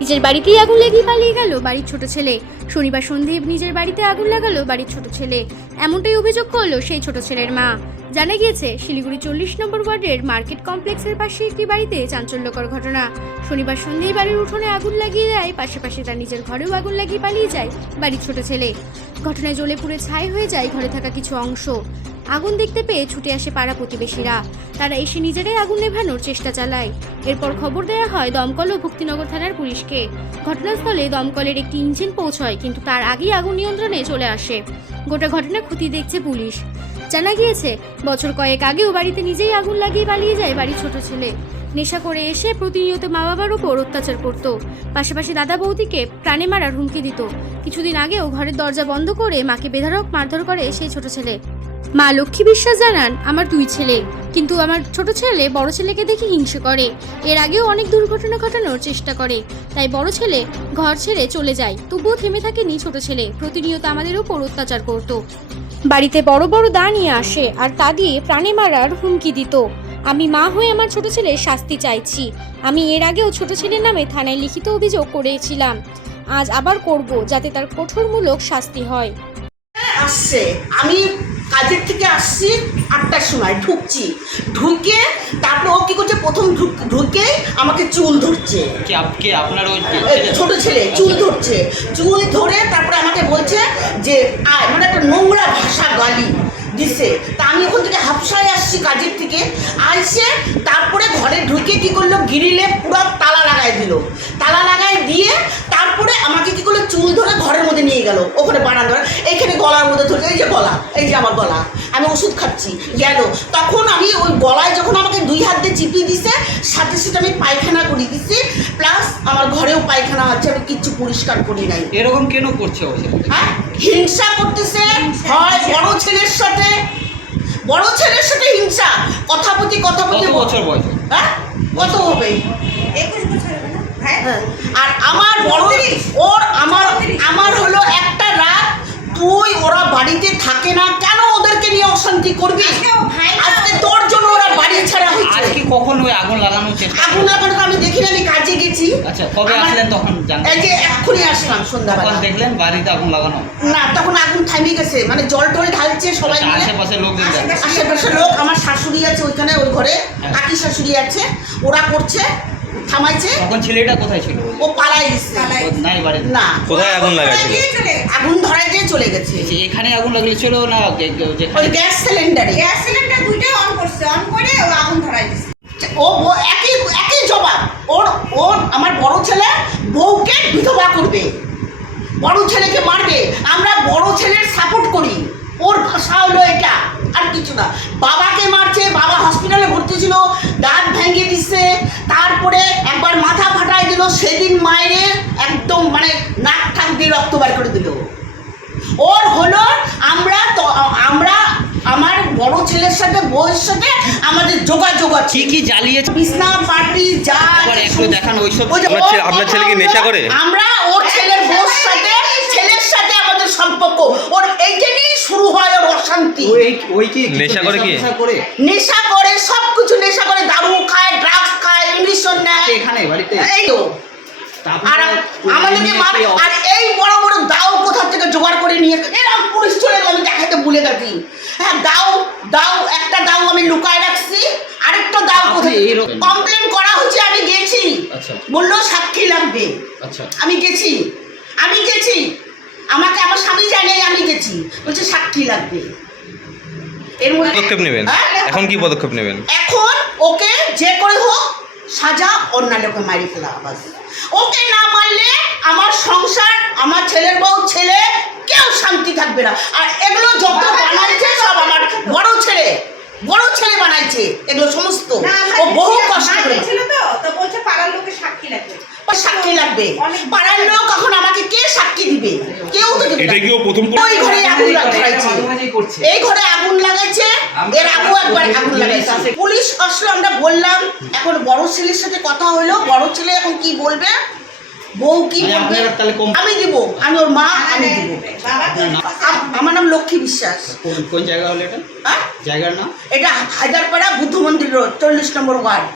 নিজের বাড়িতেই আগুন লাগিয়ে পালিয়ে গেল বাড়ির ছোট ছেলে। শনিবার সন্ধ্যায় নিজের বাড়িতে আগুন লাগালো বাড়ির ছোট ছেলে, এমনটাই অভিযোগ করলো সেই ছোট ছেলের মা। জানা গিয়েছে শিলিগুড়ি 40 নম্বর ওয়ার্ডের মার্কেট কমপ্লেক্সের পাশে একটি বাড়িতে চাঞ্চল্যকর ঘটনা। শনিবার সন্ধ্যায় বাড়ির উঠোনে আগুন লাগিয়ে দেয়, পাশাপাশি তার নিজের ঘরেও আগুন লাগিয়ে পালিয়ে যায় বাড়ির ছোট ছেলে। ঘটনায় জ্বলে পুড়ে ছাই হয়ে যায় ঘরে থাকা কিছু অংশ। আগুন দেখতে পেয়ে ছুটে আসে পাড়া প্রতিবেশীরা, তারা এসে নিজেরাই আগুন নেভানোর চেষ্টা চালায়। এরপর খবর দেওয়া হয় দমকল ও ভক্তিনগর থানার পুলিশকে। ঘটনাস্থলে দমকলের একটি ইঞ্জিন পৌঁছয়, কিন্তু তার আগেই আগুন নিয়ন্ত্রণে চলে আসে। গোটা ঘটনা খতিয়ে দেখছে পুলিশ। জানা গিয়েছে বছর কয়েক আগেও বাড়িতে নিজেই আগুন লাগিয়ে পালিয়ে যায় বাড়ির ছোট ছেলে। নেশা করে এসে প্রতিনিয়ত মা বাবার উপর অত্যাচার করত, পাশাপাশি দাদা বৌদিকে প্রাণে মারার হুমকি দিত। কিছুদিন আগেও ঘরের দরজা বন্ধ করে মাকে বেধড়ক মারধর করে সেই ছোট ছেলে। মা লক্ষ্মী বিশ্বাস জানান, আমার 2 ছেলে, কিন্তু আমার ছোট ছেলে বড় ছেলেকে দেখে হিংসে করে। এর আগেও অনেক দুর্ঘটনা ঘটানোর চেষ্টা করে, তাই বড় ছেলে ঘর ছেড়ে চলে যায়। তবুও থেমে থাকেনি ছোট ছেলে, প্রতিনিয়ত আমাদের উপর অত্যাচার করত। বাড়িতে বড় বড় দা নিয়ে আসে আর তা দিয়ে প্রাণে মারার হুমকি দিত। আমি মা হয়ে আমার ছোট ছেলের শাস্তি চাইছি। আমি এর আগেও ছোট ছেলের নামে থানায় লিখিত অভিযোগ করেছিলাম, আজ আবার করব, যাতে তার কঠোরমূলক শাস্তি হয়। আসছে, আমি কাজের থেকে আসছি 8টার সময়, ঢুকে তারপরে ও কি করছে, প্রথম ঢুকে আমাকে চুল ধরছে। কে আপনার ওই ছোট ছেলে চুল ধরছে, চুল ধরে তারপরে আমাকে বলছে যে মানে একটা নোংরা ভাষা গালি দিছে। তা আমি ওখান থেকে হাফসায় আসছি কাজের থেকে, আসছে তারপরে ঘরে ঢুকে কি করলো, গ্রিলে পুরো তালা লাগাই দিল। তালা লাগাই দিয়ে তারপরে আমাকে কি করলো, চুল ধরে ঘরের মধ্যে নিয়ে গেল, ওখানে বারান্দা, এইখানে গলার মধ্যে ধরে, এই যে গলা, এই যে আমার গলা, আমি ওষুধ খাচ্ছি গেল। তখন আমি ওই গলায় যখন আমাকে 2 হাত দিয়ে চিপিয়ে দিছে, সাথে সাথে আমি পায়খানা করে দিচ্ছি, প্লাস আমার ঘরেও পায়খানা আছে, আমি কিচ্ছু পরিষ্কার করি নাই। এরকম কেন করছে ও? হ্যাঁ, হিংসা করতেছে, হয় বড় ছেলের সাথে হিংসা, কথা প্রতি কত বছর বয়স? হ্যাঁ, কত হবে? 21 বছর হবে না? হ্যাঁ। আর আমার বড় ওর আমার হলো একটা রাত, তুই ওরা বাড়িতে থাকে না কেন, ওদেরকে নিয়ে অশান্তি করবি? আজকে তোর জন্য ওরা বাড়ি ছাড়া হয়েছে। আর কি কখন ওই আগুন লাগানোর চেষ্টা? আগুন লাগানো আমি দেখিনি, আমি কাজে গেছি। আচ্ছা, কবে আসলেন তখন? এই যে এক্ষুনি আসলাম সন্ধ্যাবেলা। তখন দেখলেন বাড়িতে আগুন লাগানো? না, তখন আগুন থামে গেছে, মানে জল টল ঢালছে সবাই মিলে। আশেপাশে লোকজন, আশেপাশে লোক, আমার শাশুড়ি আছে ওইখানে, ওই ঘরে কাকি শাশুড়ি আছে, ওরা করছে, থামাইছে। তখন ছেলেটা কোথায় ছিল? ও পালাই গেছে। নাই বাড়ি না, কোথায় আগুন লাগাইছিল? আগুন ধরাই দিয়ে চলে গেছে। এখানে আগুন লাগিয়েছিল না ওই গ্যাস সিলিন্ডারে? গ্যাস সিলিন্ডার দুইটাই অন করছে, অন করে ও আগুন ধরাই দিছে। ও একই জবাব। ওর আমার বড় ছেলে বউকে বিধবা করবে, বড় ছেলেকে মারবে। আমরা বড় ছেলের সাপোর্ট করি, ওর ভাষা হলো এটা, আর কিছু না। বাবাকে মারছে, বাবা হসপিটালে ভর্তি ছিল, দাঁত ভেঙে দিচ্ছে, তারপরে একবার মাথা ফাটাই দিল, সেদিন মায়ের একদম মানে নাক ঠাক দিয়ে রক্ত বার করে দিল। ওর হলো আমরা আমার বড় ছেলের সাথে বউয়ের সাথে আমাদের যোগাযোগ আছে। কি জ্বালিয়েছে? বিছনা পার্টি যা একটু দেখান ওইসব। আপনার ছেলে কি নেশা করে? আমরা ওর ছেলের বউর সাথে, ছেলের সাথে আমাদের সম্পর্ক, ওর এইটা নিয়েই শুরু হয় ওর অশান্তি। ওই কি নেশা করে? কি নেশা করে? সব কিছু নেশা করে, দারু খায়, ড্রাগস খায়, ইংলিশন নেয় এখানে বাড়িতে। এই তো আর আমাদেরকে মারে। আর এই বড় বড় দাও কোথা থেকে জোগাড় করে নিয়ে এরকম পুলিশ চলে গেল, আমি দেখাতে ভুলে গেছি। হ্যাঁ, দাও একটা দাও আমি লুকায় রাখছি, আরেকটা দাও কোথায় কমপ্লেন করা হয়েছে, আমি গেছি, বললো সাক্ষী লাগবে। আমি গেছি আমাকে আমার স্বামী জানে, আমি গেছি, বলছে সাক্ষী লাগবে। এর মধ্যে পদক্ষেপ নেবেন? এখন কি পদক্ষেপ নেবেন? এখন ওকে যে করে হোক সাজা, অন্য লোকে মারি ফেলা। ওকে না মারলে আমার সংসার, আমার ছেলের বউ, ছেলে কেউ শান্তি থাকবে না। আর এগুলো যত বানাইছে সব আমার বড় ছেলে বানাইছে এগুলো সমস্ত। ও বহু কষ্ট করে ছিল তো বলছে পাড়ার লোকে সাক্ষী লাগবে। সাক্ষী লাগবে, পাড়ার লোক এখন আমাকে কে সাক্ষী দিবে? কেউ তো দিবে না। ওই ঘরে আগুন লাগাইছে, এই ঘরে আগুন লাগাইছে, এর আগেও একবার আগুন লাগাইছে। পুলিশ আসলো, আমরা বললাম। এখন বড় ছেলের সাথে কথা হলো, বড় ছেলে এখন কি বলবে, বউ কি বলবে, আমি দিব, আমি ওর মা, আমি দিব। আমার নাম লক্ষ্মী বিশ্বাস। কোন জায়গা হলো এটা? জায়গার নাম? এটা হায়দারপাড়া বুদ্ধ মন্দির রোড, 40 নম্বর ওয়ার্ড।